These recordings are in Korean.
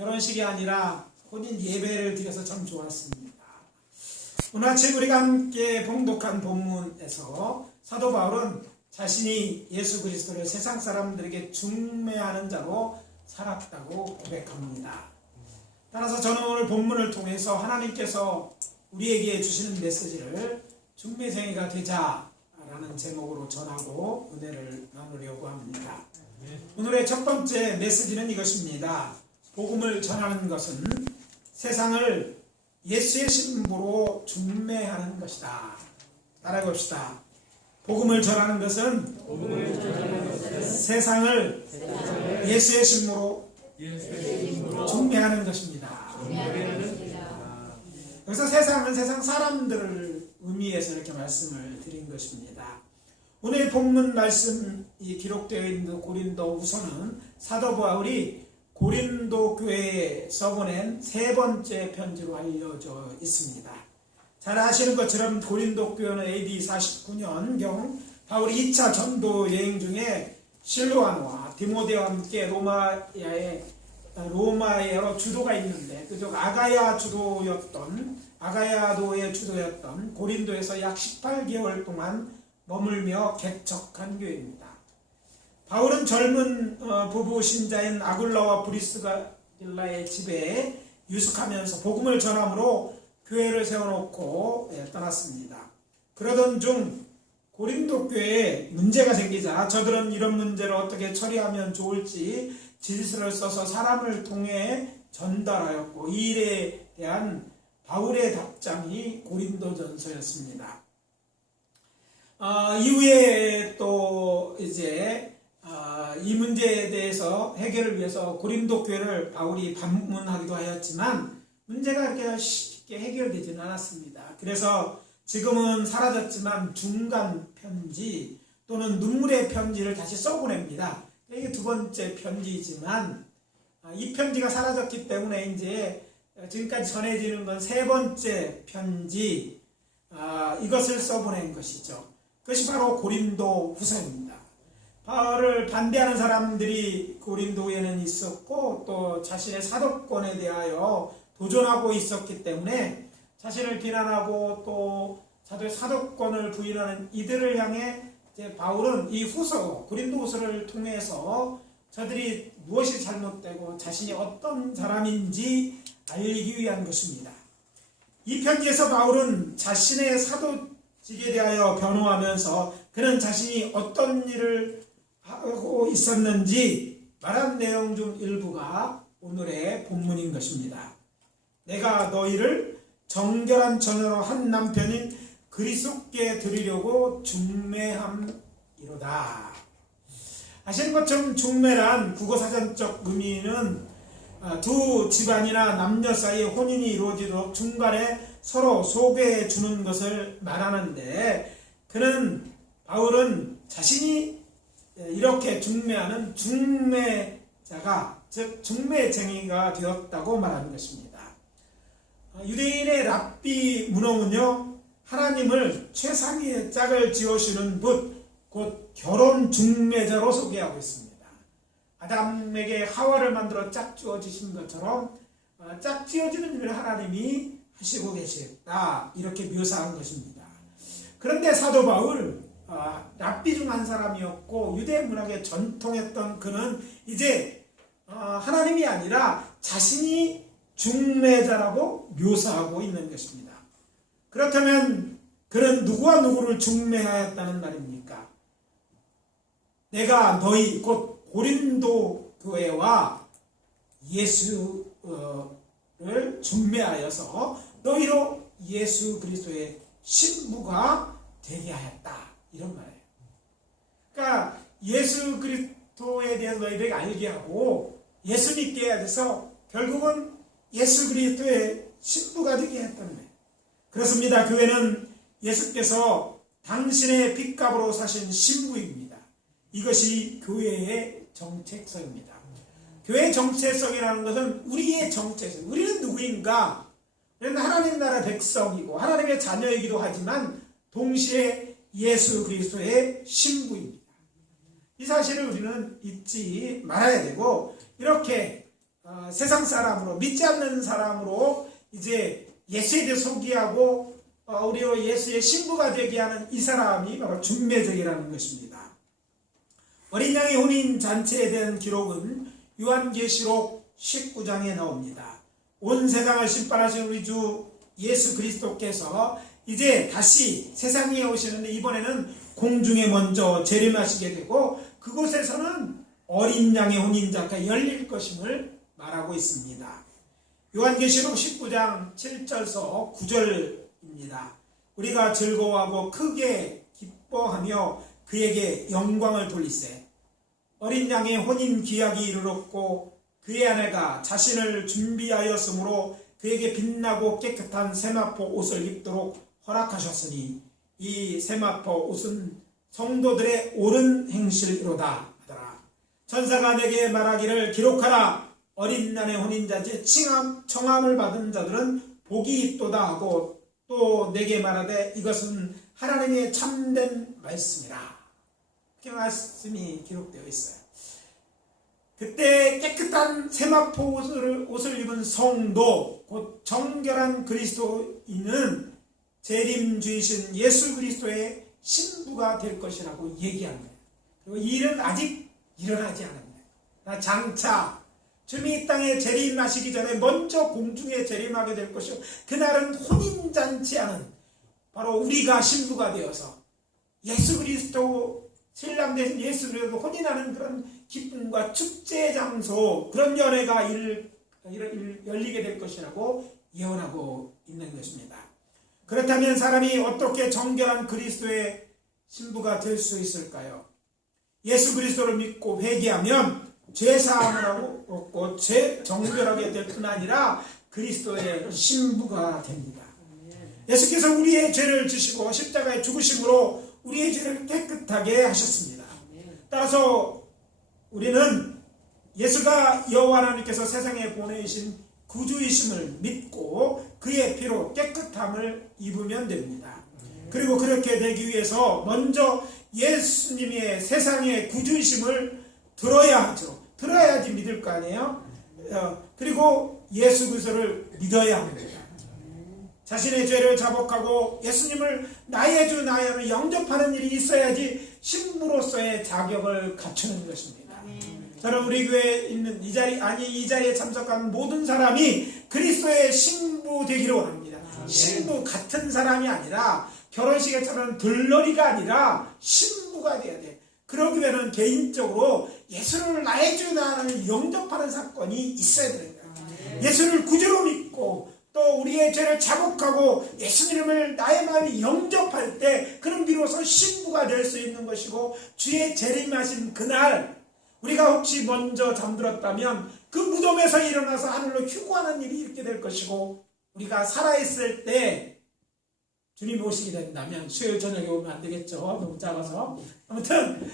결혼식이 아니라 혼인 예배를 드려서 참 좋았습니다. 오늘 아침 우리가 함께 봉독한 본문에서 사도 바울은 자신이 예수 그리스도를 세상 사람들에게 중매하는 자로 살았다고 고백합니다. 따라서 저는 오늘 본문을 통해서 하나님께서 우리에게 주시는 메시지를 중매쟁이가 되자라는 제목으로 전하고 은혜를 나누려고 합니다. 오늘의 첫 번째 메시지는 이것입니다. 복음을 전하는 것은 세상을 예수의 신부로 중매하는 것이다. 따라해 봅시다. 복음을 전하는 것은 세상을 예수의 신부로 중매하는 것입니다. 여기서 세상은 세상 사람들을 의미해서 이렇게 말씀을 드린 것입니다. 오늘 본문 말씀이 기록되어 있는 고린도 후서는 사도 바울이 고린도 교회에 써보낸 세 번째 편지로 알려져 있습니다. 잘 아시는 것처럼 고린도 교회는 AD 49년경 바울이 2차 전도 여행 중에 실로아노와 디모데와 함께 로마에 여러 주도가 있는데 그중 아가야도의 주도였던 고린도에서 약 18개월 동안 머물며 개척한 교회입니다. 바울은 젊은 부부 신자인 아굴라와 브리스길라의 집에 유숙하면서 복음을 전함으로 교회를 세워놓고 떠났습니다. 그러던 중 고린도 교회에 문제가 생기자 저들은 이런 문제를 어떻게 처리하면 좋을지 지시서를 써서 사람을 통해 전달하였고 이 일에 대한 바울의 답장이 고린도전서였습니다. 이후에 또 이제 이 문제에 대해서 해결을 위해서 고린도 교회를 바울이 방문하기도 하였지만 문제가 그렇게 쉽게 해결되지는 않았습니다. 그래서 지금은 사라졌지만 중간 편지 또는 눈물의 편지를 다시 써보냅니다. 이게 두 번째 편지이지만 이 편지가 사라졌기 때문에 이제 지금까지 전해지는 건 세 번째 편지, 이것을 써보낸 것이죠. 그것이 바로 고린도 후서입니다. 바울을 반대하는 사람들이 고린도에는 있었고 또 자신의 사도권에 대하여 도전하고 있었기 때문에 자신을 비난하고 또 자도의 사도권을 부인하는 이들을 향해 이제 바울은 이 후서, 고린도 후서를 통해서 저들이 무엇이 잘못되고 자신이 어떤 사람인지 알리기 위한 것입니다. 이 편지에서 바울은 자신의 사도직에 대하여 변호하면서 그는 자신이 어떤 일을 하고 있었는지 말한 내용 중 일부가 오늘의 본문인 것입니다. 내가 너희를 정결한 처녀로 한 남편인 그리스도께 드리려고 중매함이로다. 아시는 것처럼 중매란 국어사전적 의미는 두 집안이나 남녀 사이에 혼인이 이루어지도록 중간에 서로 소개해 주는 것을 말하는데 바울은 자신이 이렇게 중매하는 중매자가 즉 중매쟁이가 되었다고 말하는 것입니다. 유대인의 랍비 문홍은요 하나님을 최상위의 짝을 지어주는 분 곧 결혼 중매자로 소개하고 있습니다. 아담에게 하와를 만들어 짝 지어주신 것처럼 짝 지어주는 일을 하나님이 하시고 계시겠다 이렇게 묘사한 것입니다. 그런데 사도 바울 랍비 중 한 사람이었고 유대 문학에 전통했던 그는 이제 하나님이 아니라 자신이 중매자라고 묘사하고 있는 것입니다. 그렇다면 그는 누구와 누구를 중매하였다는 말입니까? 내가 너희 곧 고린도 교회와 예수를 중매하여서 너희로 예수 그리스도의 신부가 되게 하였다 이런 말이에요. 그러니까 예수 그리스도에 대해서 너희들에게 알게 하고 예수 믿게 해야 돼서 결국은 예수 그리스도의 신부가 되게 했다는 거예요. 그렇습니다. 교회는 예수께서 당신의 핏값으로 사신 신부입니다. 이것이 교회의 정체성입니다. 교회의 정체성이라는 것은 우리의 정체성. 우리는 누구인가? 우리는 하나님 나라 백성이고 하나님의 자녀이기도 하지만 동시에 예수 그리스도의 신부입니다. 이 사실을 우리는 잊지 말아야 되고 이렇게 세상 사람으로, 믿지 않는 사람으로 이제 예수에 대해 소개하고 우리 예수의 신부가 되게 하는 이 사람이 바로 중매쟁이라는 것입니다. 어린 양의 혼인 잔치에 대한 기록은 요한계시록 19장에 나옵니다. 온 세상을 심판하신 우리 주 예수 그리스도께서 이제 다시 세상에 오시는데 이번에는 공중에 먼저 재림하시게 되고 그곳에서는 어린 양의 혼인잔치가 열릴 것임을 말하고 있습니다. 요한계시록 19장 7절서 9절입니다. 우리가 즐거워하고 크게 기뻐하며 그에게 영광을 돌리세. 어린 양의 혼인 기약이 이르렀고 그의 아내가 자신을 준비하였으므로 그에게 빛나고 깨끗한 세마포 옷을 입도록 허락하셨으니 이 세마포 옷은 성도들의 옳은 행실이로다 하더라. 천사가 내게 말하기를 기록하라. 어린 양의 혼인잔치에 청함을 받은 자들은 복이 있도다 하고 또 내게 말하되 이것은 하나님의 참된 말씀이라. 이렇게 말씀이 기록되어 있어요. 그때 깨끗한 세마포 옷을 입은 성도, 곧 정결한 그리스도인은 재림주이신 예수 그리스도의 신부가 될 것이라고 얘기합니다. 그리고 이 일은 아직 일어나지 않았습니다. 장차 주님이 이 땅에 재림하시기 전에 먼저 공중에 재림하게 될 것이요 그날은 혼인잔치하는 바로 우리가 신부가 되어서 예수 그리스도 신랑 되신 예수 그리스도 혼인하는 그런 기쁨과 축제 장소, 그런 연회가 열리게 될 것이라고 예언하고 있는 것입니다. 그렇다면 사람이 어떻게 정결한 그리스도의 신부가 될 수 있을까요? 예수 그리스도를 믿고 회개하면 죄사함을 하고 얻고 정결하게 될 뿐 아니라 그리스도의 신부가 됩니다. 예수께서 우리의 죄를 지시고 십자가에 죽으심으로 우리의 죄를 깨끗하게 하셨습니다. 따라서 우리는 예수가 여호와 하나님께서 세상에 보내신 구주이심을 믿고 그의 피로 깨끗함을 입으면 됩니다. 그리고 그렇게 되기 위해서 먼저 예수님의 세상의 구주이심을 들어야 하죠. 들어야지 믿을 거 아니에요? 그리고 예수 그리스도를 믿어야 합니다. 자신의 죄를 자복하고 예수님을 나의 주 나의 하나님 영접하는 일이 있어야지 신부로서의 자격을 갖추는 것입니다. 저는 우리 교회에 있는 이 자리에 참석한 모든 사람이 그리스도의 신부 되기를 원합니다. 신부 같은 사람이 아니라 결혼식에처럼 들러리가 아니라 신부가 돼야 돼. 그러기 위해서는 개인적으로 예수를 나의 주 나를 영접하는 사건이 있어야 됩니다. 예수를 구주로 믿고 또 우리의 죄를 자복하고 예수님을 나의 마음에 영접할 때 그는 비로소 신부가 될 수 있는 것이고 주의 재림하신 그날 우리가 혹시 먼저 잠들었다면 그 무덤에서 일어나서 하늘로 휴거하는 일이 있게 될 것이고 우리가 살아있을 때 주님이 오시게 된다면 수요일 저녁에 오면 안 되겠죠. 너무 작아서. 아무튼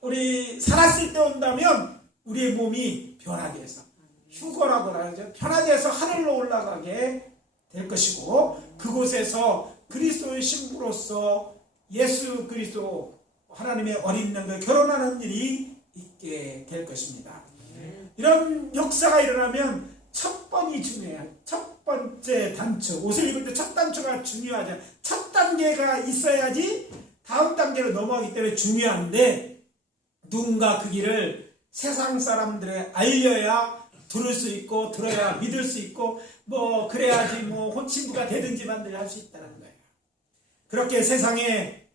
우리 살았을 때 온다면 우리의 몸이 변하게 해서 휴거라고 하죠. 편하게 해서 하늘로 올라가게 될 것이고 그곳에서 그리스도의 신부로서 예수 그리스도 하나님의 어린 양과 결혼하는 일이 있게 될 것입니다. 이런 역사가 일어나면 첫 번이 중요해요. 첫 번째 단추, 옷을 입을 때 첫 단추가 중요하죠. 첫 단계가 있어야지 다음 단계로 넘어가기 때문에 중요한데 누군가 그 길을 세상 사람들에 알려야 들을 수 있고 들어야 믿을 수 있고 그래야지 혼친부가 되든지 만들지 할 수 있다는 거예요. 그렇게 세상에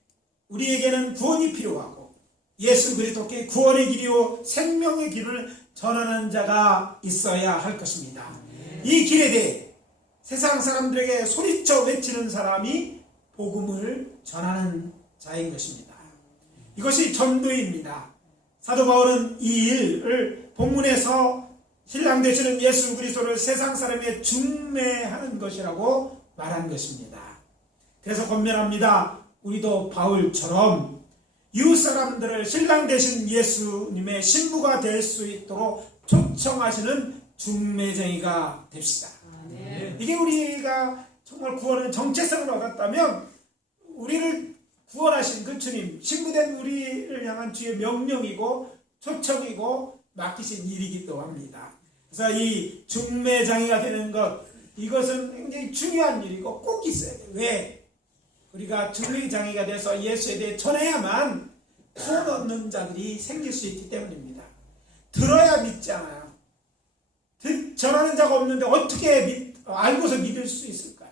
우리에게는 구원이 필요하고 예수 그리스도께 구원의 길이요 생명의 길을 전하는 자가 있어야 할 것입니다. 이 길에 대해 세상 사람들에게 소리쳐 외치는 사람이 복음을 전하는 자인 것입니다. 이것이 전도입니다. 사도 바울은 이 일을 본문에서 신랑 되시는 예수 그리스도를 세상 사람에 중매하는 것이라고 말한 것입니다. 그래서 권면합니다. 우리도 바울처럼 이웃 사람들을 신랑 되신 예수님의 신부가 될 수 있도록 초청하시는 중매쟁이가 됩시다. 이게 우리가 정말 구원의 정체성을 얻었다면 우리를 구원하신 그 주님, 신부된 우리를 향한 주의 명령이고 초청이고 맡기신 일이기도 합니다. 그래서 이 중매장이가 되는 것, 이것은 굉장히 중요한 일이고 꼭 있어야 돼요. 왜? 우리가 중매장이가 돼서 예수에 대해 전해야만 돈 얻는 자들이 생길 수 있기 때문입니다. 들어야 믿지 않아요. 전하는 자가 없는데 어떻게 알고서 믿을 수 있을까요?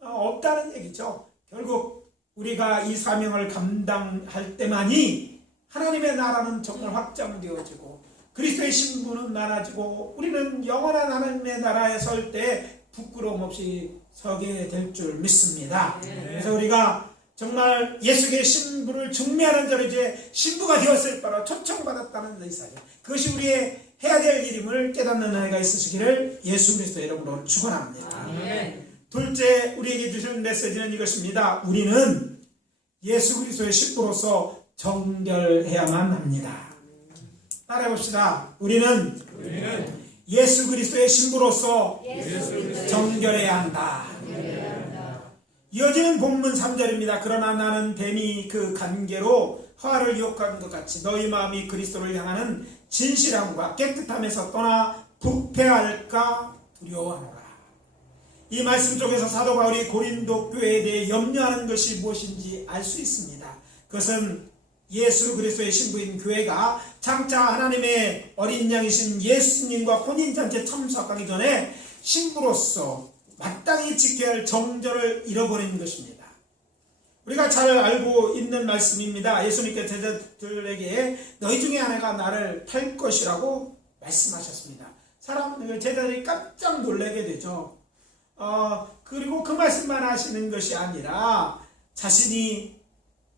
없다는 얘기죠. 결국 우리가 이 사명을 감당할 때만이 하나님의 나라는 정말 확장되어지고 그리스도의 신분은 많아지고 우리는 영원한 하나님의 나라에 설 때 부끄러움 없이 서게 될 줄 믿습니다. 그래서 우리가 정말 예수의 신부를 중매하는 자로 이제 신부가 되었을 거라 초청받았다는 의사죠. 그것이 우리의 해야 될 일임을 깨닫는 은혜가 있으시기를 예수 그리스도의 이름으로 축원합니다. 둘째, 우리에게 주시는 메시지는 이것입니다. 우리는 예수 그리스도의 신부로서 정결해야만 합니다. 따라해봅시다. 우리는 예수 그리스도의 신부로서 정결해야 한다. 이어지는 본문 3절입니다. 그러나 나는 뱀이 그 간계로 화를 유혹한 것 같이 너희 마음이 그리스도를 향하는 진실함과 깨끗함에서 떠나 부패할까 두려워하노라. 이 말씀 속에서 사도 바울이 고린도 교회에 대해 염려하는 것이 무엇인지 알 수 있습니다. 그것은 예수 그리스도의 신부인 교회가 장차 하나님의 어린 양이신 예수님과 혼인잔치에 참석하기 전에 신부로서 마땅히 지켜야 할 정절을 잃어버린 것입니다. 우리가 잘 알고 있는 말씀입니다. 예수님께서 제자들에게 너희 중에 하나가 나를 탈 것이라고 말씀하셨습니다. 제자들이 깜짝 놀라게 되죠. 그리고 그 말씀만 하시는 것이 아니라 자신이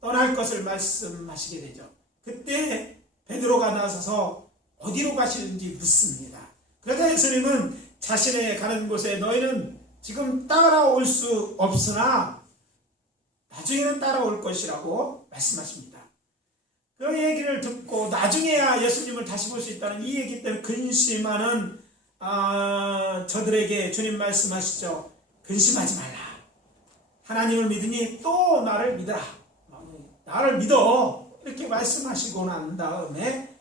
떠날 것을 말씀하시게 되죠. 그때 베드로가 나서서 어디로 가시는지 묻습니다. 그러자 예수님은 자신의 가는 곳에 너희는 지금 따라올 수 없으나 나중에는 따라올 것이라고 말씀하십니다. 그 얘기를 듣고 나중에야 예수님을 다시 볼 수 있다는 이 얘기 때문에 근심하는 저들에게 주님 말씀하시죠. 근심하지 말라. 하나님을 믿으니 또 나를 믿어라. 나를 믿어. 이렇게 말씀하시고 난 다음에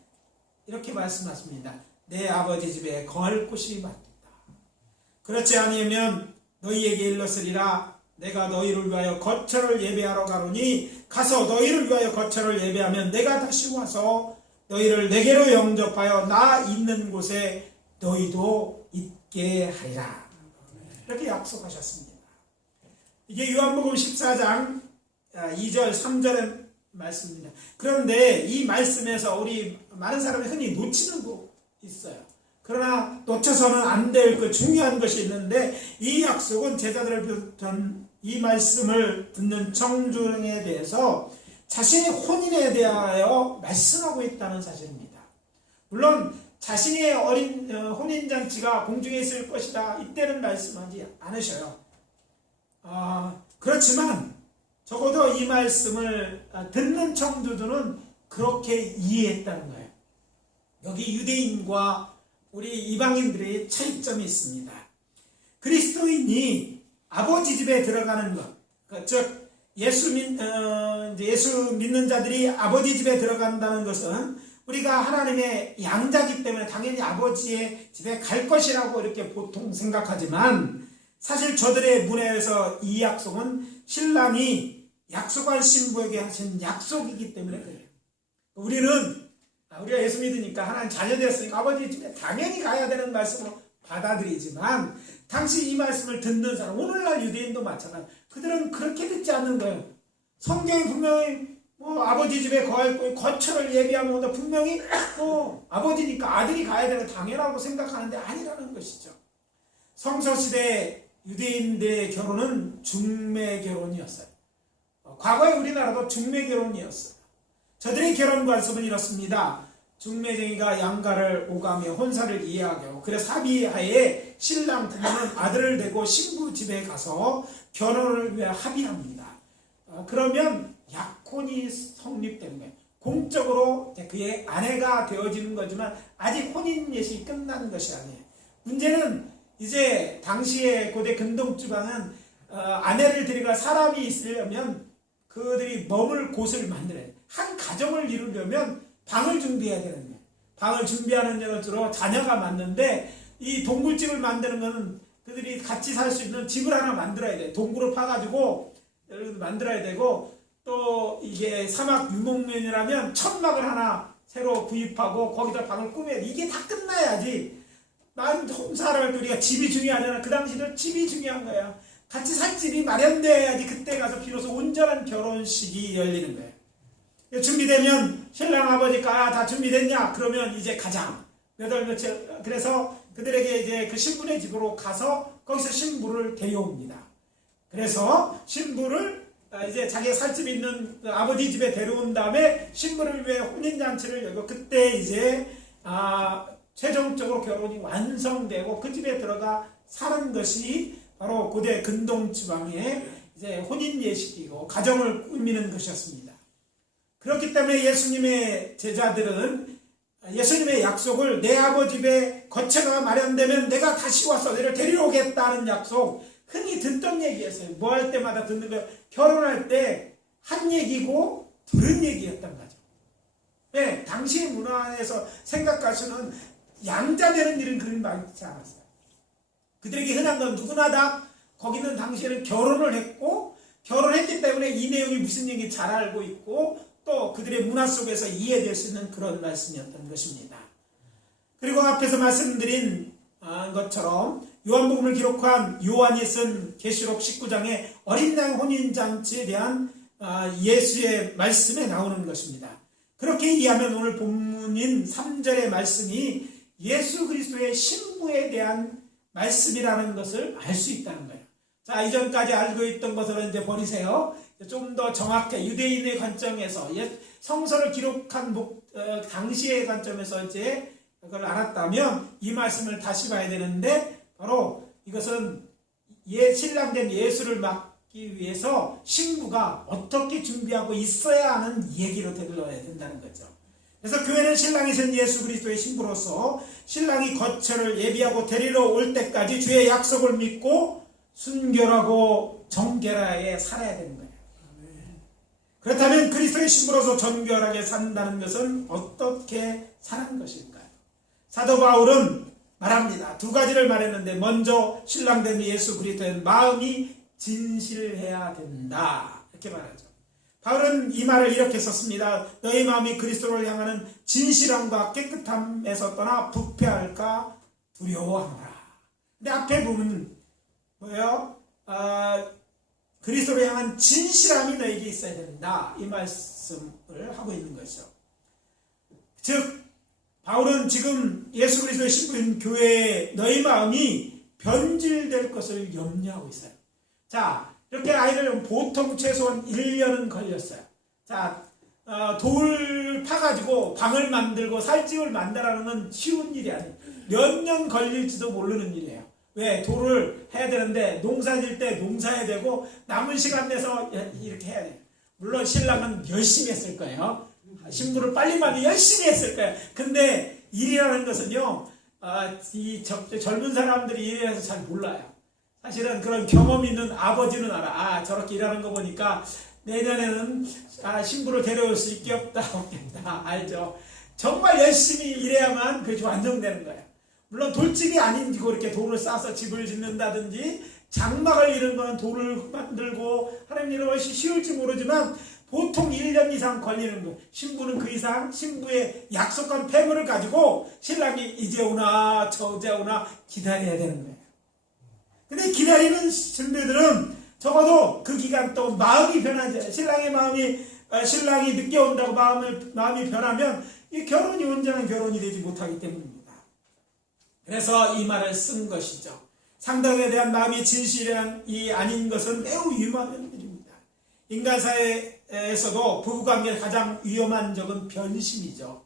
이렇게 말씀하십니다. 내 아버지 집에 거할 곳이 많다. 그렇지 아니하면 너희에게 일렀으리라. 내가 너희를 위하여 거처를 예배하러 가노니 가서 너희를 위하여 거처를 예배하면 내가 다시 와서 너희를 내게로 영접하여 나 있는 곳에 너희도 있게 하리라. 이렇게 약속하셨습니다. 이게 요한복음 14장 2절 3절의 말씀입니다. 그런데 이 말씀에서 우리 많은 사람이 흔히 놓치는 거 있어요. 그러나 놓쳐서는 안 될 그 중요한 것이 있는데 이 약속은 제자들을 비롯한 이 말씀을 듣는 청중에 대해서 자신의 혼인에 대하여 말씀하고 있다는 사실입니다. 물론 자신의 어린 혼인잔치가 공중에 있을 것이다 이때는 말씀하지 않으셔요. 그렇지만 적어도 이 말씀을 듣는 청중들은 그렇게 이해했다는 거예요. 여기 유대인과 우리 이방인들의 차이점이 있습니다. 그리스도인이 아버지 집에 들어가는 것, 즉 예수 믿는 자들이 아버지 집에 들어간다는 것은 우리가 하나님의 양자이기 때문에 당연히 아버지의 집에 갈 것이라고 이렇게 보통 생각하지만 사실 저들의 문화에서 이 약속은 신랑이 약속한 신부에게 하신 약속이기 때문에 그래요. 우리가 예수 믿으니까 하나님 자녀 되었으니까 아버지 집에 당연히 가야 되는 말씀으로 받아들이지만 당시 이 말씀을 듣는 사람, 오늘날 유대인도 마찬가지, 그들은 그렇게 듣지 않는 거예요. 성경이 분명히 아버지 집에 거할 거처를 예비하면 분명히 아버지니까 아들이 가야 되는 당연하고 생각하는데 아니라는 것이죠. 성서시대 유대인들의 결혼은 중매 결혼이었어요. 과거에 우리나라도 중매 결혼이었어요. 저들의 결혼 관습은 이렇습니다. 중매쟁이가 양가를 오가며 혼사를 이해하게 하고 그래서 합의하에 신랑 부모는 아들을 데리고 신부 집에 가서 결혼을 위해 합의합니다. 그러면 약혼이 성립되는 거예요. 공적으로 그의 아내가 되어지는 거지만 아직 혼인 예식이 끝나는 것이 아니에요. 문제는 이제 당시에 고대 근동지방은 아내를 데려갈 사람이 있으려면 그들이 머물 곳을 만들어야 돼요. 한 가정을 이루려면 방을 준비해야 되는 거예요. 방을 준비하는 것으로 자녀가 맞는데 이 동굴집을 만드는 거는 그들이 같이 살 수 있는 집을 하나 만들어야 돼. 동굴을 파가지고 만들어야 되고, 또 이게 사막 유목면이라면 천막을 하나 새로 구입하고 거기다 방을 꾸며야 돼. 이게 다 끝나야지. 난 혼사를 우리가 집이 중요하잖아. 그 당시는 집이 중요한 거야. 같이 살 집이 마련돼야지 그때 가서 비로소 온전한 결혼식이 열리는 거야. 준비되면 신랑 아버지가 다 준비됐냐? 그러면 이제 가자. 몇 월 며칠. 그래서 그들에게 이제 그 신부네 집으로 가서 거기서 신부를 데려옵니다. 그래서 신부를 이제 자기가 살 집 있는 아버지 집에 데려온 다음에 신부를 위해 혼인잔치를 열고, 그때 이제 최종적으로 결혼이 완성되고 그 집에 들어가 사는 것이 바로 고대 근동지방의 이제 혼인 예식이고 가정을 꾸미는 것이었습니다. 그렇기 때문에 예수님의 제자들은 예수님의 약속을 내 아버지 집에 거처가 마련되면 내가 다시 와서 너를 데리러 오겠다는 약속, 흔히 듣던 얘기였어요. 뭐 할 때마다 듣는 거예요. 결혼할 때 한 얘기고 들은 얘기였단 거죠. 네, 당시 문화에서 생각하시는 양자되는 일은 그리 많지 않았어요. 그들에게 흔한 건 누구나 다 거기는 당시에는 결혼을 했고, 결혼했기 때문에 이 내용이 무슨 얘기 잘 알고 있고, 또 그들의 문화 속에서 이해될 수 있는 그런 말씀이었던 것입니다. 그리고 앞에서 말씀드린 것처럼 요한복음을 기록한 요한이 쓴 계시록 19장의 어린 양 혼인잔치에 대한 예수의 말씀에 나오는 것입니다. 그렇게 이해하면 오늘 본문인 3절의 말씀이 예수 그리스도의 신부에 대한 말씀이라는 것을 알 수 있다는 거예요. 자, 이전까지 알고 있던 것을 이제 버리세요. 좀 더 정확하게 유대인의 관점에서, 성서를 기록한 당시의 관점에서 이제 그걸 알았다면 이 말씀을 다시 봐야 되는데, 바로 이것은 신랑된 예수를 맞기 위해서 신부가 어떻게 준비하고 있어야 하는 얘기로 들어야 된다는 거죠. 그래서 교회는 신랑이신 예수 그리스도의 신부로서 신랑이 거처를 예비하고 데리러 올 때까지 주의 약속을 믿고 순결하고 정결하게 살아야 되는 거예요. 그렇다면 그리스도의 신부로서 정결하게 산다는 것은 어떻게 사는 것일까요? 사도 바울은 말합니다. 두 가지를 말했는데, 먼저 신랑된 예수 그리스도의 마음이 진실해야 된다, 이렇게 말하죠. 바울은 이 말을 이렇게 썼습니다. 너희 마음이 그리스도를 향하는 진실함과 깨끗함에서 떠나 부패할까 두려워하노라. 근데 앞에 보면 뭐예요? 그리스도를 향한 진실함이 너에게 있어야 된다, 이 말씀을 하고 있는 것이죠. 즉 바울은 지금 예수 그리스도의 신부인 교회에 너희 마음이 변질될 것을 염려하고 있어요. 자, 이렇게 아이를 보통 최소한 1년은 걸렸어요. 자, 돌 파가지고 방을 만들고 살집을 만들라는 건 쉬운 일이 아니에요. 몇 년 걸릴지도 모르는 일이에요. 왜? 돌을 해야 되는데 농사질 때 농사해야 되고 남은 시간 내서 이렇게 해야 돼요. 물론 신랑은 열심히 했을 거예요. 신부를 빨리 만들고 열심히 했을 거예요. 근데 일이라는 것은요, 이 젊은 사람들이 일이라서 잘 몰라요. 사실은 그런 경험 있는 아버지는 알아. 저렇게 일하는 거 보니까 내년에는 신부를 데려올 수 있게 없겠다. 알죠? 정말 열심히 일해야만 그것이 완성되는 거예요. 물론 돌집이 아니고 이렇게 돌을 싸서 집을 짓는다든지 장막을 이런 거는 돌을 만들고 하는 일은 훨씬 쉬울지 모르지만 보통 1년 이상 걸리는 거예요. 신부는 그 이상 신부의 약속한 폐물을 가지고 신랑이 이제 오나 저제 오나 기다려야 되는 거예요. 근데 기다리는 신부들은 적어도 그 기간 동안 마음이 변하죠. 신랑이 늦게 온다고 마음이 변하면 이 결혼이 온전한 결혼이 되지 못하기 때문입니다. 그래서 이 말을 쓴 것이죠. 상대방에 대한 마음이 진실이 아닌 것은 매우 위험한 일입니다. 인간사회에서도 부부관계의 가장 위험한 적은 변심이죠.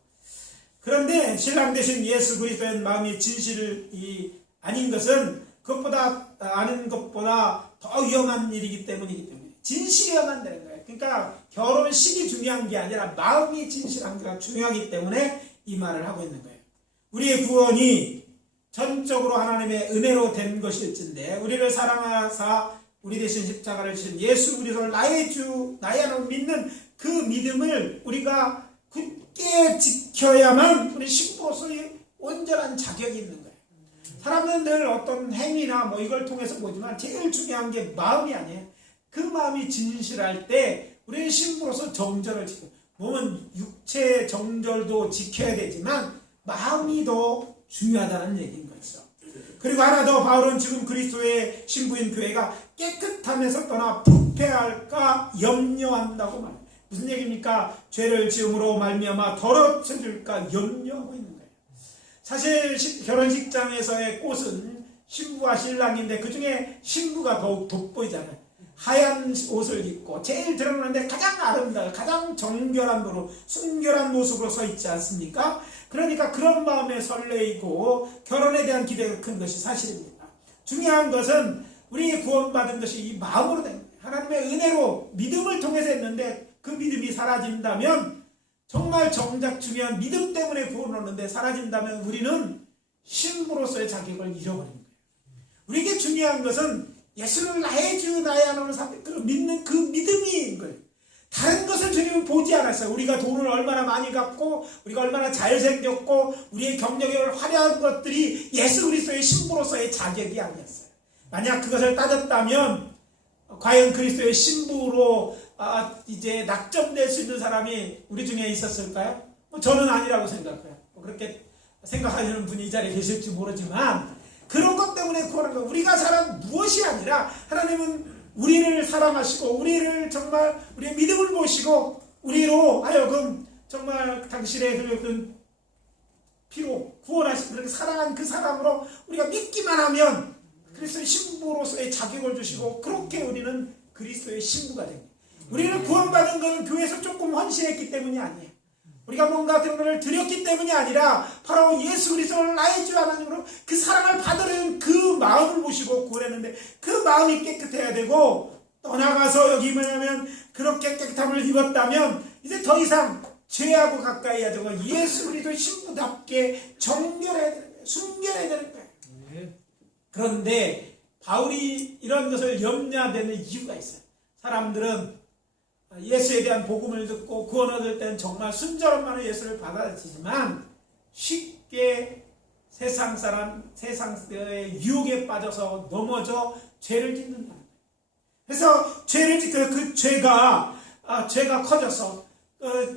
그런데 신랑 되신 예수 그리스도의 마음이 진실이 아닌 것은 그것보다 아는 것보다 더 위험한 일이기 때문이기 때문에 진실이어야만 되는 거예요. 그러니까 결혼식이 중요한 게 아니라 마음이 진실한 게 중요하기 때문에 이 말을 하고 있는 거예요. 우리의 구원이 전적으로 하나님의 은혜로 된 것일진데, 우리를 사랑하사 우리 대신 십자가를 지신 예수 그리스도를 나의 주 나의 하나님 믿는 그 믿음을 우리가 굳게 지켜야만 우리 신부로서의 온전한 자격이 있는 거예요. 사람은 늘 어떤 행위나 뭐 이걸 통해서 보지만 제일 중요한 게 마음이 아니에요. 그 마음이 진실할 때 우리는 신부로서 정절을 지켜. 몸은 육체 정절도 지켜야 되지만 마음이 더 중요하다는 얘기인 거죠. 그리고 하나 더, 바울은 지금 그리스도의 신부인 교회가 깨끗함에서 떠나 부패할까 염려한다고 말해요. 무슨 얘기입니까? 죄를 지음으로 말미암아 더러워질까 염려하고 있는 거예요. 사실 결혼식장에서의 꽃은 신부와 신랑인데 그 중에 신부가 더욱 돋보이잖아요. 하얀 옷을 입고 제일 드러나는데 가장 아름다워, 가장 정결한 도로, 순결한 모습으로 서 있지 않습니까? 그러니까 그런 마음에 설레이고 결혼에 대한 기대가 큰 것이 사실입니다. 중요한 것은 우리 구원받은 것이 이 마음으로 된 거예요. 하나님의 은혜로 믿음을 통해서 했는데 그 믿음이 사라진다면, 정말 정작 중요한 믿음 때문에 구원을 얻는데 사라진다면 우리는 신부로서의 자격을 잃어버린 거예요. 우리에게 중요한 것은 예수를 나의 주, 나의 하나님을 믿는 그 믿음인 거예요. 다른 것을 주님은 보지 않았어요. 우리가 돈을 얼마나 많이 갖고, 우리가 얼마나 잘생겼고, 우리의 경력이 화려한 것들이 예수 그리스도의 신부로서의 자격이 아니었어요. 만약 그것을 따졌다면 과연 그리스도의 신부로 이제 낙점될 수 있는 사람이 우리 중에 있었을까요? 저는 아니라고 생각해요. 그렇게 생각하시는 분이 이 자리에 계실지 모르지만, 그런 것 때문에 구원한 거예요. 우리가 잘한 무엇이 아니라 하나님은 우리를 사랑하시고 우리를 정말 우리의 믿음을 보시고 우리로 하여금 정말 당신의 그 피로 구원하신, 그렇게 사랑한 그 사람으로 우리가 믿기만 하면 그리스도의 신부로서의 자격을 주시고, 그렇게 우리는 그리스도의 신부가 됩니다. 우리는 구원받은 것은 교회에서 조금 헌신했기 때문이 아니에요. 우리가 뭔가 그런 것을 드렸기 때문이 아니라 바로 예수 그리스도를 나의 주 하나님으로 그 사랑을 받으려는 그 마음을 모시고 구원했는데, 그 마음이 깨끗해야 되고, 또 나가서 여기 뭐냐면 그렇게 깨끗함을 입었다면 이제 더 이상 죄하고 가까이 해야 되고 예수 그리스도의 신부답게 정결해야 되는 거예요. 순결해야 되는 거예요. 그런데 바울이 이런 것을 염려되는 이유가 있어요. 사람들은 예수에 대한 복음을 듣고 구원 얻을 때는 정말 순절한 마음으로 예수를 받아들이지만 쉽게 세상 사람, 세상의 유혹에 빠져서 넘어져 죄를 짓는다. 그래서 죄를 짓고 그 죄가 커져서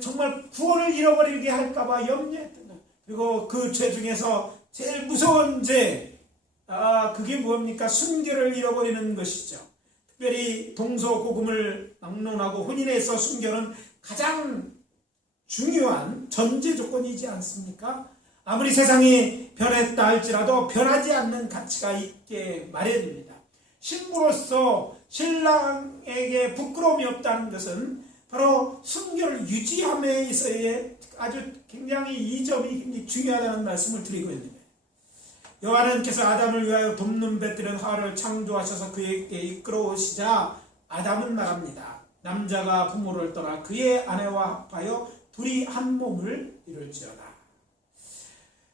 정말 구원을 잃어버리게 할까봐 염려했던 거예요. 그리고 그 죄 중에서 제일 무서운 죄, 그게 뭡니까? 순결을 잃어버리는 것이죠. 특별히 동서고금을 막론하고 혼인에 있어 순결은 가장 중요한 전제 조건이지 않습니까? 아무리 세상이 변했다 할지라도 변하지 않는 가치가 있게 마련입니다. 신부로서 신랑에게 부끄러움이 없다는 것은 바로 순결을 유지함에 있어서의 아주 굉장히 이 점이 굉장히 중요하다는 말씀을 드리고 있는 거예요. 여호와께서 아담을 위하여 돕는 배들은 하와를 창조하셔서 그에게 이끌어오시자 아담은 말합니다. 남자가 부모를 떠나 그의 아내와 합하여 둘이 한 몸을 이룰지어다.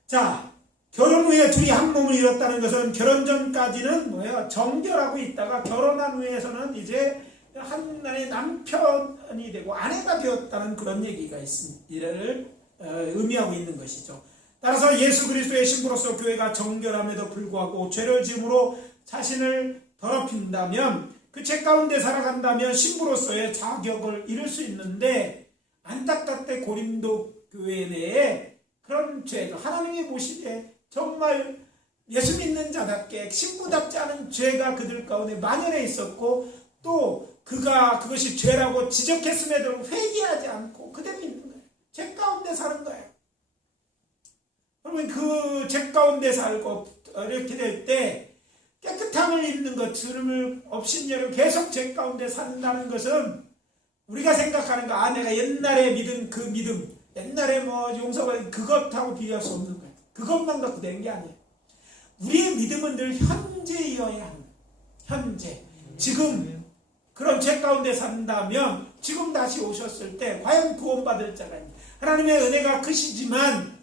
자, 결혼 후에 둘이 한 몸을 이뤘다는 것은 결혼 전까지는 뭐예요? 정결하고 있다가 결혼한 후에서는 이제 하나님의 남편이 되고 아내가 되었다는 그런 얘기가 있습니다. 이를 의미하고 있는 것이죠. 따라서 예수 그리스도의 신부로서 교회가 정결함에도 불구하고 죄를 지음으로 자신을 더럽힌다면, 그 죄 가운데 살아간다면 신부로서의 자격을 잃을 수 있는데, 안타깝게 고린도 교회 내에 그런 죄가 하나님이 보시기에 정말 예수 믿는 자답게 신부답지 않은 죄가 그들 가운데 만연해 있었고, 또 그것이 죄라고 지적했음에도 회개하지 않고 그대로 있는 거예요. 죄 가운데 사는 거예요. 그러면 그 죄 가운데 살고 이렇게 될 때 깨끗함을 입는 것, 주름을 없인 계속 죄 가운데 산다는 것은 우리가 생각하는 거, 내가 옛날에 믿은 그 믿음, 옛날에 용서받은 그것하고 비교할 수 없는 거예요. 그것만 갖고 된 게 아니에요. 우리의 믿음은 늘 현재여야 하는 거예요. 현재. 지금 그런 죄 가운데 산다면 지금 다시 오셨을 때 과연 구원받을 자가 있냐. 하나님의 은혜가 크시지만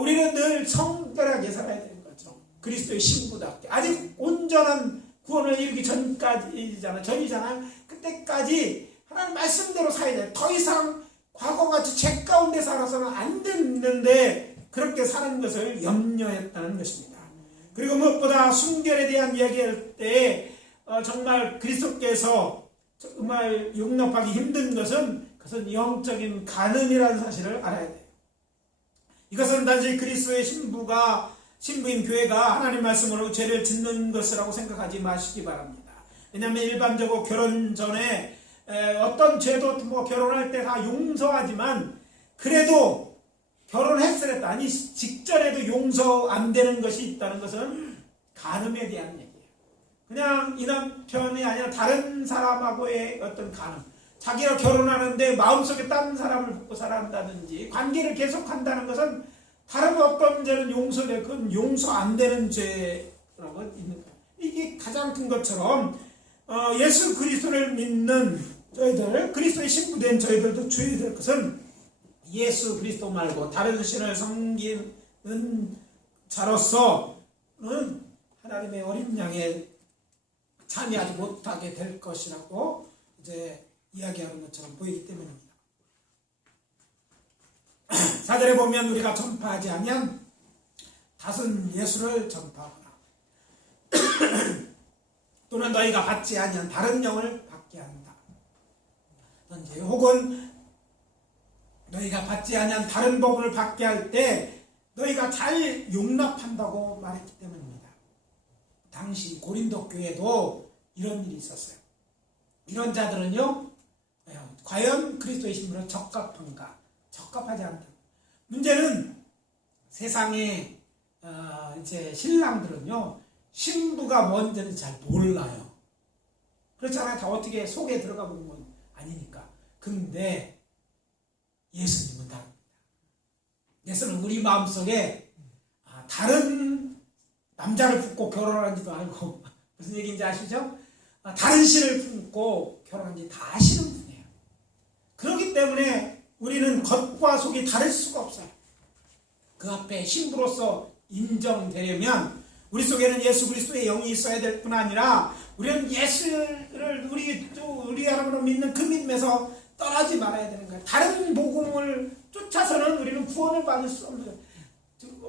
우리는 늘 성결하게 살아야 되는 거죠. 그리스도의 신부답게. 아직 온전한 구원을 이루기 전이잖아. 그때까지 하나님 말씀대로 살아야 돼. 더 이상 과거같이 죄 가운데 살아서는 안 됐는데 그렇게 사는 것을 염려했다는 것입니다. 그리고 무엇보다 순결에 대한 이야기할 때 정말 그리스도께서 정말 용납하기 힘든 것은 그것은 영적인 간음이라는 사실을 알아야 돼요. 이것은 단지 그리스도의 신부인 교회가 하나님 말씀으로 죄를 짓는 것이라고 생각하지 마시기 바랍니다. 왜냐하면 일반적으로 결혼 전에 어떤 죄도 뭐 결혼할 때 다 용서하지만 그래도 결혼했을 때 아니 직전에도 용서 안 되는 것이 있다는 것은 간음에 대한 얘기예요. 그냥 이 남편이 아니라 다른 사람하고의 어떤 간음, 자기가 결혼하는데 마음속에 다른 사람을 붙고 살아간다든지 관계를 계속한다는 것은 다른 어떤 죄는 용서돼, 그건 용서 안 되는 죄라고 있는 거예요. 이게 가장 큰 것처럼 예수 그리스도를 믿는 저희들, 그리스도의 신부된 저희들도 주의해야 될 것은 예수 그리스도 말고 다른 신을 섬기는 자로서는 하나님의 어린 양에 참여하지 못하게 될 것이라고 이제 이야기하는 것처럼 보이기 때문입니다. 사절에 보면 우리가 전파하지 아니한 다른 예수를 전파하거나 또는 너희가 받지 아니한 다른 영을 받게 한다. 혹은 너희가 받지 아니한 다른 복을 받게 할 때 너희가 잘 용납한다고 말했기 때문입니다. 당시 고린도 교회도 이런 일이 있었어요. 이런 자들은요, 과연 그리스도의 신부로 적합한가? 적합하지 않다. 문제는 세상의 이제 신랑들은요, 신부가 뭔지는 잘 몰라요. 그렇잖아요. 다 어떻게 속에 들어가 보는 건 아니니까. 근데 예수님은 다릅니다. 예수는 우리 마음속에 다른 남자를 품고 결혼한지도 알고 무슨 얘기인지 아시죠? 다른 신을 품고 결혼한지 다 아시는 분이에요. 그렇기 때문에 우리는 겉과 속이 다를 수가 없어요. 그 앞에 신부로서 인정되려면 우리 속에는 예수 그리스도의 영이 있어야 될 뿐 아니라 우리는 예수를 우리 하나님으로 믿는 그 믿음에서 떠나지 말아야 되는 거예요. 다른 복음을 쫓아서는 우리는 구원을 받을 수 없는 거예요.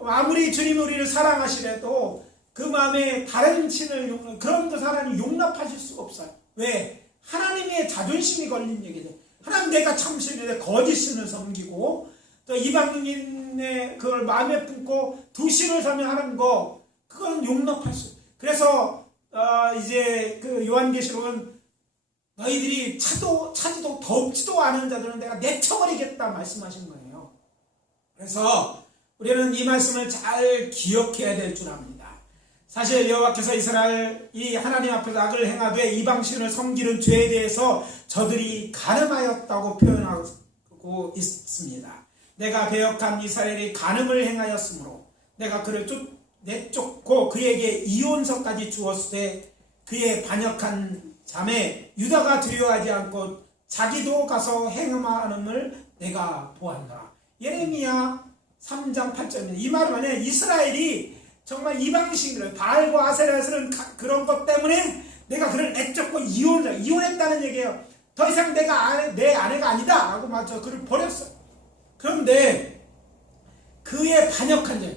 아무리 주님이 우리를 사랑하시려도 그 마음에 다른 신을 그런 것 하나님 용납하실 수가 없어요. 왜? 하나님의 자존심이 걸린 얘기죠. 하나님 내가 참신인데 거짓 신을 섬기고 또 이방인의 그걸 마음에 품고 두 신을 섬기하는 거 그건 용납할 수. 그래서 이제 그 요한계시록은 너희들이 차지도 덥지도 않은 자들은 내가 내쳐버리겠다 말씀하신 거예요. 그래서 우리는 이 말씀을 잘 기억해야 될 줄 압니다. 사실 여호와께서 이스라엘이 하나님 앞에서 악을 행하되 이방신을 섬기는 죄에 대해서 저들이 간음하였다고 표현하고 있습니다. 내가 배역한 이스라엘이 간음을 행하였으므로 내가 그를 내쫓고 그에게 이혼서까지 주었을 때 그의 반역한 자매 유다가 두려워하지 않고 자기도 가서 행음하는을 내가 보았노라. 예레미야 3장 8절입니다. 이 말은 뭐냐, 이스라엘이 정말 이방신을 바알과 아세라를 쓰는 그런 것 때문에 내가 그를 내쫓고 이혼했다는 얘기예요. 더 이상 내 아내가 아니다 라고 맞죠. 그를 버렸어요. 그런데 그의 반역한 자,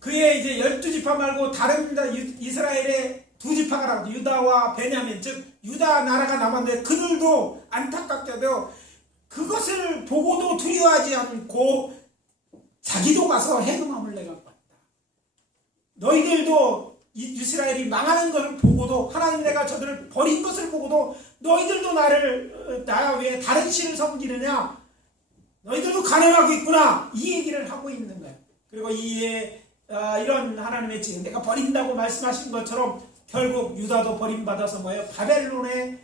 그의 이제 12지파 말고 다른 이스라엘의 두 지파가 나오죠. 유다와 베냐민, 즉 유다 나라가 남았는데 그들도 안타깝게도 그것을 보고도 두려워하지 않고 자기도 가서 행음함을 내가 봤다. 너희들도 이스라엘이 망하는 것을 보고도 하나님 내가 저들을 버린 것을 보고도 너희들도 나 왜 다른 신을 섬기느냐? 너희들도 간음하고 있구나. 이 얘기를 하고 있는 거예요. 그리고 이런 하나님의 지금 내가 버린다고 말씀하신 것처럼 결국 유다도 버림받아서 뭐예요? 바벨론에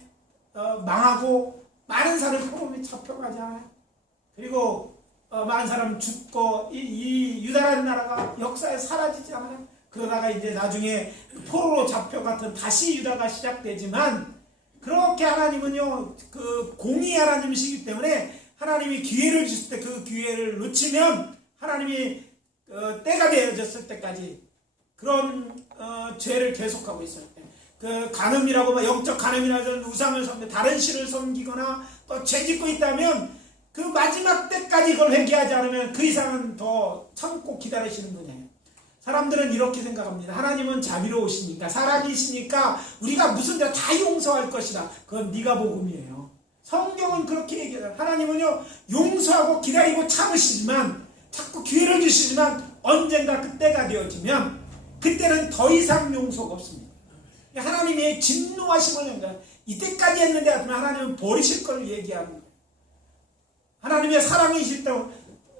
망하고 많은 사람이 포로에 잡혀가지 않아요? 그리고 많은 사람 죽고 이 유다라는 나라가 역사에 사라지지 않아요? 그러다가 이제 나중에 포로로 잡혀갔던 다시 유다가 시작되지만 그렇게 하나님은요 그 공의 하나님이시기 때문에 하나님이 기회를 주실 때 그 기회를 놓치면 하나님이 때가 되어졌을 때까지 그런 죄를 계속하고 있어요. 그 간음이라고 영적 간음이라든 우상을 섬기 다른 신을 섬기거나 또 죄짓고 있다면 그 마지막 때까지 그걸 회개하지 않으면 그 이상은 더 참고 기다리시는 분이에요. 사람들은 이렇게 생각합니다. 하나님은 자비로우시니까, 사랑이시니까 우리가 무슨 죄 다 용서할 것이다. 그건 네가 복음이에요. 성경은 그렇게 얘기해요. 하나님은요, 용서하고 기다리고 참으시지만, 자꾸 기회를 주시지만, 언젠가 그때가 되어지면 그때는 더 이상 용서가 없습니다. 하나님의 진노하심을 얘기해요. 이때까지 했는데 하나님은 버리실 걸 얘기하는 거예요. 하나님의 사랑이실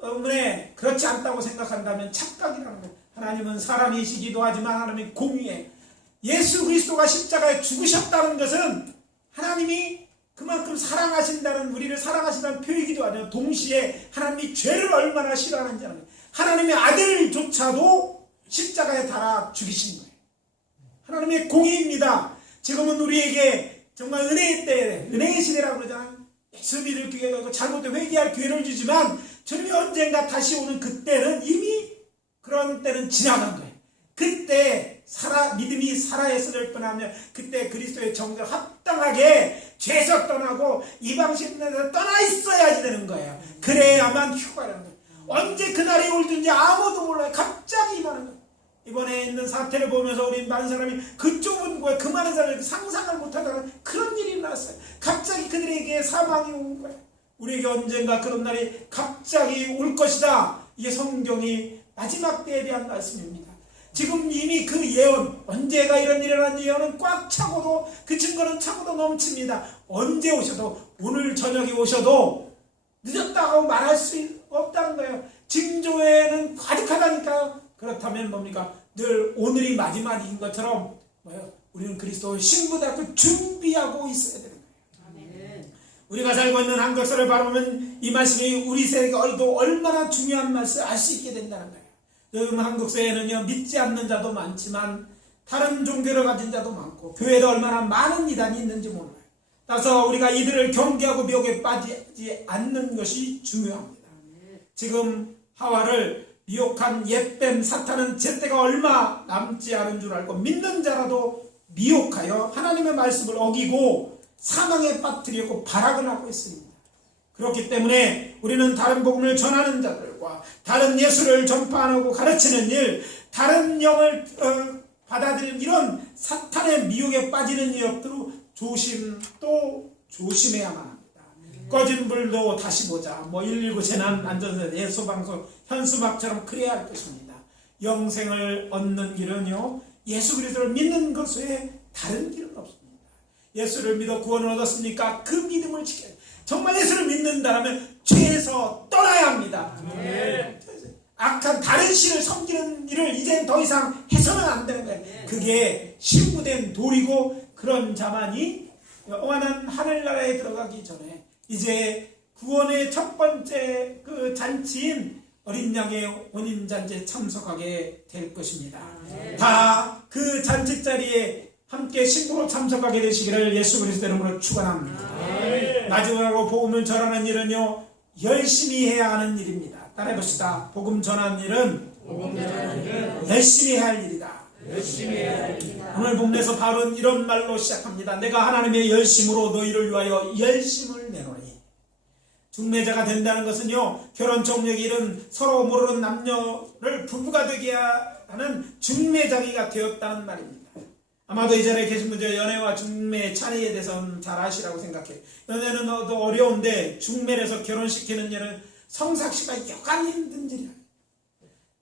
때문에 그렇지 않다고 생각한다면 착각이라는 거예요. 하나님은 사랑이시기도 하지만 하나님의 공의에 예수 그리스도가 십자가에 죽으셨다는 것은 하나님이 그만큼 사랑하신다는, 우리를 사랑하신다는 표이기도 하죠. 동시에 하나님이 죄를 얼마나 싫어하는지 아는 거예요. 하나님의 아들조차도 십자가에 달아 죽이신 거예요. 하나님의 공의입니다. 지금은 우리에게 정말 은혜의 때, 은혜의 시대라고 그러잖아요. 예수 믿을 기회가 있고 잘못된 회개할 기회를 주지만 주님이 언젠가 다시 오는 그때는 이미 그런 때는 지나간 거예요. 그때 믿음이 살아있을 뿐하면 그때 그리스도의 정죄 합당하게 죄에서 떠나고 이방신에서 떠나 있어야지 되는 거예요. 그래야만 휴가라는 거예요. 언제 그날이 올든지 아무도 몰라요. 갑자기 임하는 거예요. 이번에 있는 사태를 보면서 우리 많은 사람이 그 좁은 곳에 그 많은 사람이 상상을 못하다는 그런 일이 났어요. 갑자기 그들에게 사망이 온 거예요. 우리에게 언젠가 그런 날이 갑자기 올 것이다. 이게 성경이 마지막 때에 대한 말씀입니다. 지금 이미 그 예언, 언제가 이런 일이 일어난 예언은 꽉 차고도, 그 증거는 차고도 넘칩니다. 언제 오셔도, 오늘 저녁에 오셔도 늦었다고 말할 수 없다는 거예요. 징조에는 가득하다니까요. 그렇다면 뭡니까? 늘 오늘이 마지막인 것처럼 뭐예요? 우리는 그리스도의 신부답게 준비하고 있어야 되는 거예요. 아멘. 우리가 살고 있는 한국사를 바라보면 이 말씀이 우리 세계에도 얼마나 중요한 말씀을 알 수 있게 된다는 거예요. 요즘 한국사회는요, 믿지 않는 자도 많지만 다른 종교를 가진 자도 많고 교회도 얼마나 많은 이단이 있는지 몰라요. 따라서 우리가 이들을 경계하고 미혹에 빠지지 않는 것이 중요합니다. 지금 하와를 미혹한 옛뱀 사탄은 제때가 얼마 남지 않은 줄 알고 믿는 자라도 미혹하여 하나님의 말씀을 어기고 사망에 빠뜨리고 발악을 하고 있습니다. 그렇기 때문에 우리는 다른 복음을 전하는 자들과 다른 예수를 전파하고 가르치는 일, 다른 영을 받아들이는 이런 사탄의 미혹에 빠지는 일업들로 조심해야만 합니다. 꺼진 불도 다시 보자. 119 재난 안전대 예수방송 현수막처럼 그래야 할 것입니다. 영생을 얻는 길은요, 예수 그리스도를 믿는 것 외에 다른 길은 없습니다. 예수를 믿어 구원을 얻었습니까? 그 믿음을 지켜야 돼요. 정말 예수를 믿는다면 죄에서 떠나야 합니다. 악한 다른 신을 섬기는 일을 이젠 더 이상 해서는 안 되는 거예요. 그게 신부된 도리고, 그런 자만이 영원한 하늘나라에 들어가기 전에 이제 구원의 첫 번째 그 잔치인 어린 양의 혼인잔치에 참석하게 될 것입니다. 다 그 잔치 자리에 함께 신부로 참석하게 되시기를 예수 그리스도 이름으로 축원합니다. 마지막으로 복음을 전하는 일은요, 열심히 해야 하는 일입니다. 따라해봅시다. 복음 전하는 일은 열심히 해야 할 일이다. 오늘 본문에서 바울은 이런 말로 시작합니다. 내가 하나님의 열심으로 너희를 위하여 열심을 내노니. 중매자가 된다는 것은요, 결혼 정력이 이른 서로 모르는 남녀를 부부가 되게 하는 중매자기가 되었다는 말입니다. 아마도 이 자리에 계신 분들 연애와 중매 차이에 대해서는 잘 아시라고 생각해요. 연애는 더 어려운데 중매를 해서 결혼시키는 일은 성삭시가 여간히 힘든 일이에요.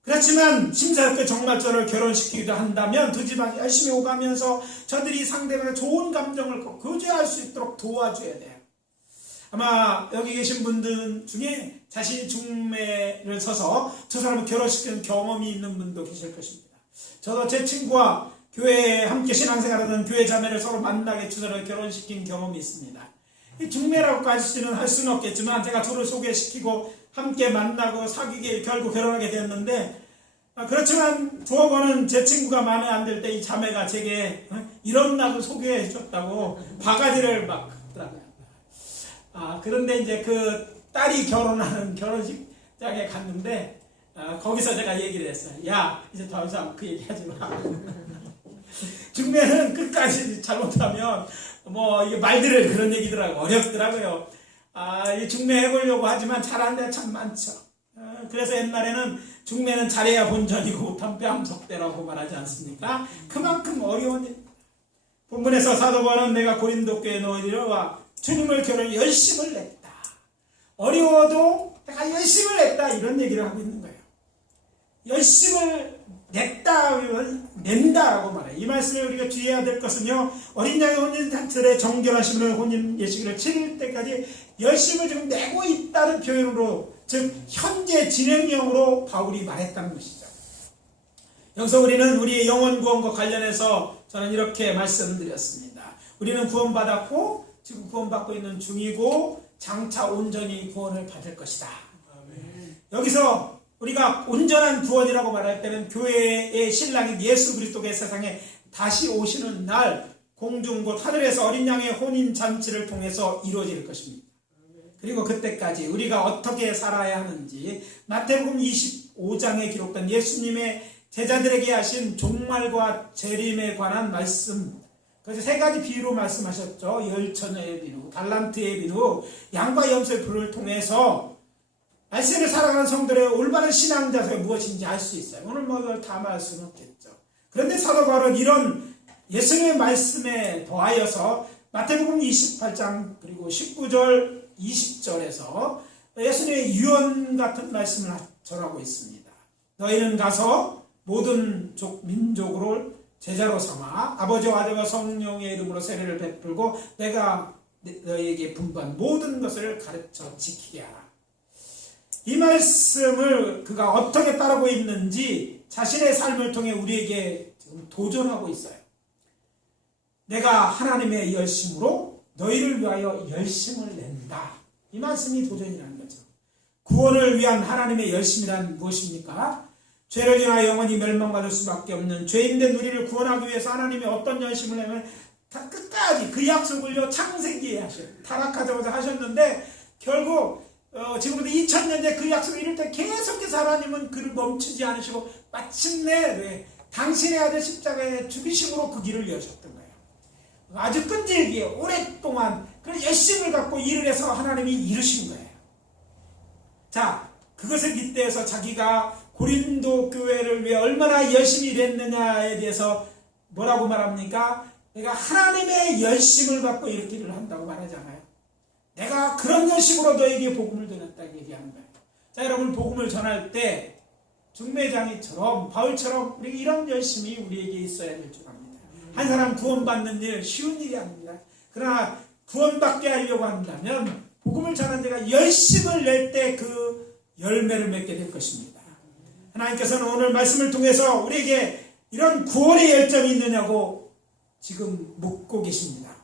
그렇지만 심사롭게 정말 저를 결혼시키기도 한다면 두 집안이 열심히 오가면서 저들이 상대방의 좋은 감정을 거주할 수 있도록 도와줘야 돼요. 아마 여기 계신 분들 중에 자신이 중매를 서서 저 사람을 결혼시키는 경험이 있는 분도 계실 것입니다. 저도 제 친구와 교회에 함께 신앙생활하는 교회 자매를 서로 만나게 주저를 결혼시킨 경험이 있습니다. 이 중매라고까지는 할 수는 없겠지만 제가 저를 소개시키고 함께 만나고 사귀게 결국 결혼하게 되었는데, 그렇지만 조합원은 제 친구가 마음에 안 들 때 이 자매가 제게 이런 낙을 소개해 줬다고 바가지를 막 긁더라고요. 그런데 이제 그 딸이 결혼하는 결혼식장에 갔는데 거기서 제가 얘기를 했어요. 야, 이제 더 이상 그 얘기 하지 마. 중매는 끝까지 잘못하면 이게 말들을 그런 얘기더라고요. 어렵더라고요. 이 중매 해보려고 하지만 잘 안 돼 참 많죠. 그래서 옛날에는 중매는 잘해야 본전이고 탐뺨석대라고 말하지 않습니까? 그만큼 어려운 일. 본문에서 사도 바울은 내가 고린도 교회에 너희들과 주님을 교를 열심을 냈다. 어려워도 내가 열심을 냈다. 이런 얘기를 하고 있는 거예요. 열심을 냈다, 낸다라고 말해요. 이 말씀을 우리가 주의해야 될 것은요, 어린 양의 혼인잔치의 정결하심으로 혼인 예식일을 치를 때까지 열심을 지금 내고 있다는 표현으로, 즉 현재 진행형으로 바울이 말했다는 것이죠. 여기서 우리는 우리의 영혼 구원과 관련해서 저는 이렇게 말씀드렸습니다. 우리는 구원받았고 지금 구원받고 있는 중이고 장차 온전히 구원을 받을 것이다. 여기서 우리가 온전한 구원이라고 말할 때는 교회의 신랑인 예수 그리스도가 세상에 다시 오시는 날 공중 곧 하늘에서 어린 양의 혼인 잔치를 통해서 이루어질 것입니다. 그리고 그때까지 우리가 어떻게 살아야 하는지 마태복음 25장에 기록된 예수님의 제자들에게 하신 종말과 재림에 관한 말씀, 그래서 세 가지 비유로 말씀하셨죠. 열처녀의 비유, 달란트의 비유, 양과 염소의 불을 통해서 말씀을 살아가는 성들의 올바른 신앙 자세가 무엇인지 알 수 있어요. 오늘 뭐 이걸 다 말할 수는 없겠죠. 그런데 사도 바울은 이런 예수님의 말씀에 더하여서 마태복음 28장 그리고 19절 20절에서 예수님의 유언 같은 말씀을 전하고 있습니다. 너희는 가서 모든 민족으로 제자로 삼아 아버지와 아들과 성령의 이름으로 세례를 베풀고 내가 너희에게 분부한 모든 것을 가르쳐 지키게 하라. 이 말씀을 그가 어떻게 따르고 있는지 자신의 삶을 통해 우리에게 지금 도전하고 있어요. 내가 하나님의 열심으로 너희를 위하여 열심을 낸다. 이 말씀이 도전이라는 거죠. 구원을 위한 하나님의 열심이란 무엇입니까? 죄를 지나 영원히 멸망받을 수밖에 없는 죄인된 우리를 구원하기 위해서 하나님이 어떤 열심을 내면 다 끝까지 그 약속을요 창세기에 하셔요. 타락하자마자 하셨는데 결국 지금부터 2000년째 그 약속을 이룰 때 계속해서 하나님은 그를 멈추지 않으시고 마침내 당신의 아들 십자가에 죽이심으로 그 길을 여셨던 거예요. 아주 끈질기게 오랫동안 그런 열심을 갖고 일을 해서 하나님이 이루신 거예요. 자, 그것을 빗대어서 자기가 고린도 교회를 위해 얼마나 열심히 일했느냐에 대해서 뭐라고 말합니까? 내가 하나님의 열심을 갖고 이렇게 일을 한다고 말하잖아요. 내가 그런 열심으로 너에게 복음을 전했다고 얘기하는 거예요. 자, 여러분 복음을 전할 때 중매장이처럼 바울처럼 우리 이런 열심이 우리에게 있어야 될 줄 압니다. 한 사람 구원받는 일 쉬운 일이 아닙니다. 그러나 구원받게 하려고 한다면 복음을 전하는 데가 열심을 낼 때 그 열매를 맺게 될 것입니다. 하나님께서는 오늘 말씀을 통해서 우리에게 이런 구원의 열정이 있느냐고 지금 묻고 계십니다.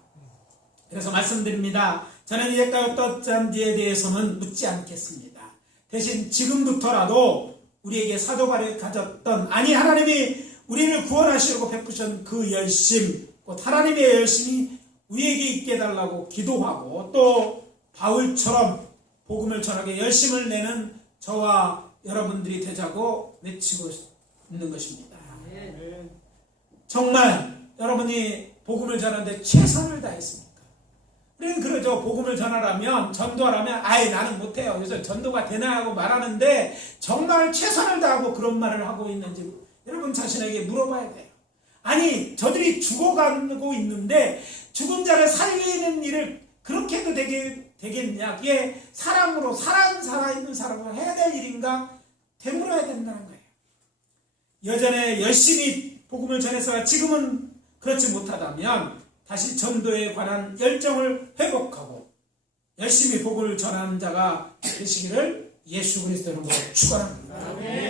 그래서 말씀드립니다. 저는 이제까지 어떠한지에 대해서는 묻지 않겠습니다. 대신 지금부터라도 우리에게 사도 바울이 가졌던, 아니 하나님이 우리를 구원하시려고 베푸신 그 열심, 곧 하나님의 열심이 우리에게 있게 해달라고 기도하고 또 바울처럼 복음을 전하게 열심을 내는 저와 여러분들이 되자고 외치고 있는 것입니다. 정말 여러분이 복음을 전하는데 최선을 다했습니까? 우리는 그러죠. 복음을 전하라면, 전도하라면 아예 나는 못해요. 그래서 전도가 되나 하고 말하는데 정말 최선을 다하고 그런 말을 하고 있는지 여러분 자신에게 물어봐야 돼요. 아니 저들이 죽어가고 있는데 죽은 자를 살리는 일을 그렇게 해도 되겠냐? 그게 사람으로 살아있는 사람으로 해야 될 일인가? 되물어야 된다는 거예요. 여전에 열심히 복음을 전해서 지금은 그렇지 못하다면 다시 전도에 관한 열정을 회복하고 열심히 복음을 전하는 자가 되시기를 예수 그리스도로 축원합니다.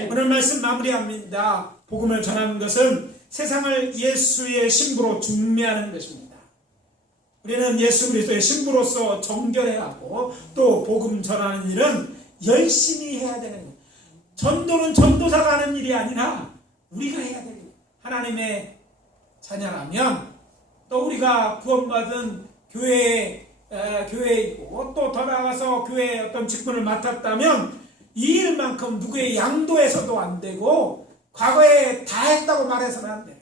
오늘 말씀 마무리합니다. 복음을 전하는 것은 세상을 예수의 신부로 중매하는 것입니다. 우리는 예수 그리스도의 신부로서 정결해야 하고 또 복음 전하는 일은 열심히 해야 되는 거예요. 전도는 전도사가 하는 일이 아니라 우리가 해야 되는 거예요. 하나님의 자녀라면 또 우리가 구원받은 교회이고 또 더 나아가서 교회의 어떤 직분을 맡았다면 이 일만큼 누구의 양도해서도 안 되고 과거에 다 했다고 말해서는 안 돼요.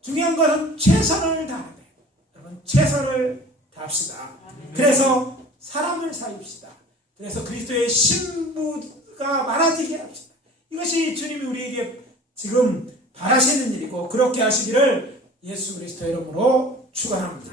중요한 것은 최선을 다해야 돼요. 여러분 최선을 다합시다. 그래서 사람을 사입시다. 그래서 그리스도의 신부가 수가 많아지게 합시다. 이것이 주님이 우리에게 지금 바라시는 일이고 그렇게 하시기를 예수 그리스도 이름으로 축원합니다.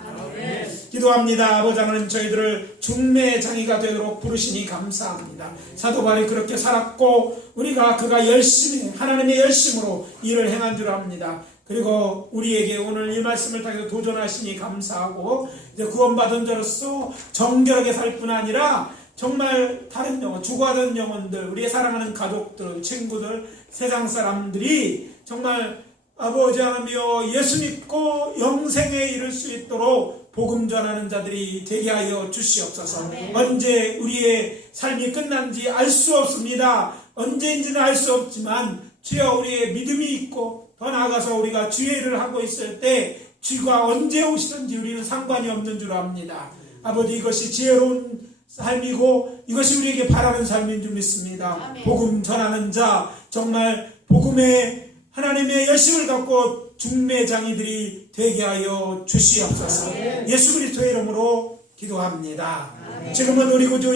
기도합니다. 아버지 하나님, 저희들을 중매장이가 되도록 부르시니 감사합니다. 사도 바울이 그렇게 살았고 그가 열심히 하나님의 열심으로 일을 행한 줄 압니다. 그리고 우리에게 오늘 이 말씀을 통해서 도전하시니 감사하고 이제 구원받은 자로서 정결하게 살 뿐 아니라 정말 다른 영혼, 죽어가던 영혼들, 우리의 사랑하는 가족들, 친구들, 세상 사람들이 정말 아버지 하나님이여 예수 믿고 영생에 이를 수 있도록 복음 전하는 자들이 되게 하여 주시옵소서. 언제 우리의 삶이 끝난지 알 수 없습니다. 언제인지는 알 수 없지만 주여 우리의 믿음이 있고 더 나아가서 우리가 주의 일을 하고 있을 때 주가 언제 오시든지 우리는 상관이 없는 줄 압니다. 아버지, 이것이 지혜로운 삶이고 이것이 우리에게 바라는 삶인 줄 믿습니다. 복음 전하는 자, 정말 복음의 하나님의 열심을 갖고 중매장이들이 되게 하여 주시옵소서. 예수 그리스도의 이름으로 기도합니다. 지금은 우리 구주